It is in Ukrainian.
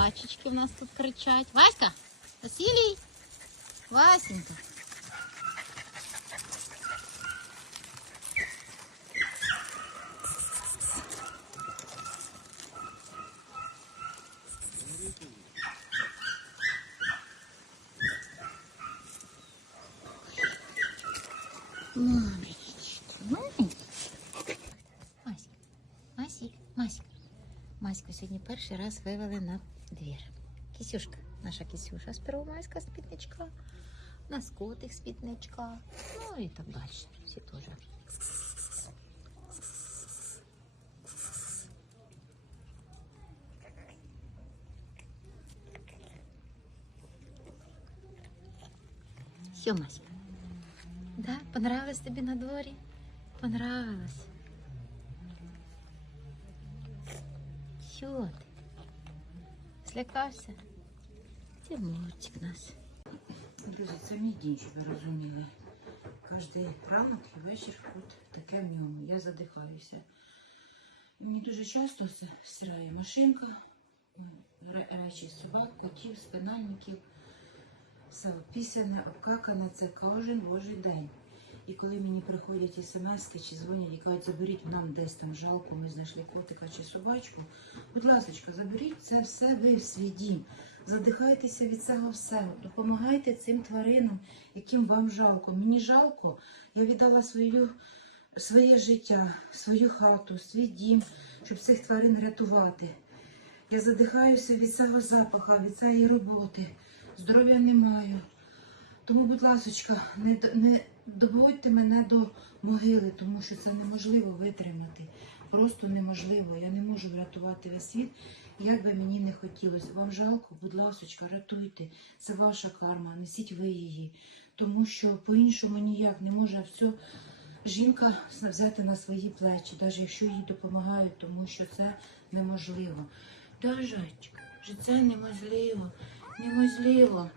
собачечки у нас тут кричать. Васька, Василий, Васенька. Маме. Маську сьогодні перший раз вивели на двір. Кисюшка, наша кисюша з первомайська спітничка, нас котик спітничка, ну і так далі. Всі теж. Все, Маська. Да, понравилось тобі на дворі? Понравилось. Що ти? Злякався? Тимурчик у нас. Друзі, це мій день, щоб ви розуміли. Кожний ранок і вечір от таке в ньому. Я задихаюся. Мені дуже часто це стирає машинка, речі собак, котів, спинальників. Все опісяне, обкакане, це кожен божий день. І коли мені приходять смс чи дзвонять і кажуть, заберіть нам десь там жалко, ми знайшли котика чи собачку. Будь ласка, заберіть це все ви в свій дім. Задихайтеся від цього всього. Допомагайте цим тваринам, яким вам жалко. Мені жалко, я віддала свою, своє життя, свою хату, свій дім, щоб цих тварин рятувати. Я задихаюся від цього запаха, від цієї роботи. Здоров'я не маю. Тому, будь ласочка, не, не доводьте мене до могили, тому що це неможливо витримати. Просто неможливо. Я не можу врятувати весь світ, як би мені не хотілося. Вам жалко, будь ласочка, рятуйте. Це ваша карма, несіть ви її. Тому що по-іншому ніяк не може все жінка взяти на свої плечі, навіть якщо їй допомагають, тому що це неможливо. Да, Жачка, це неможливо, неможливо.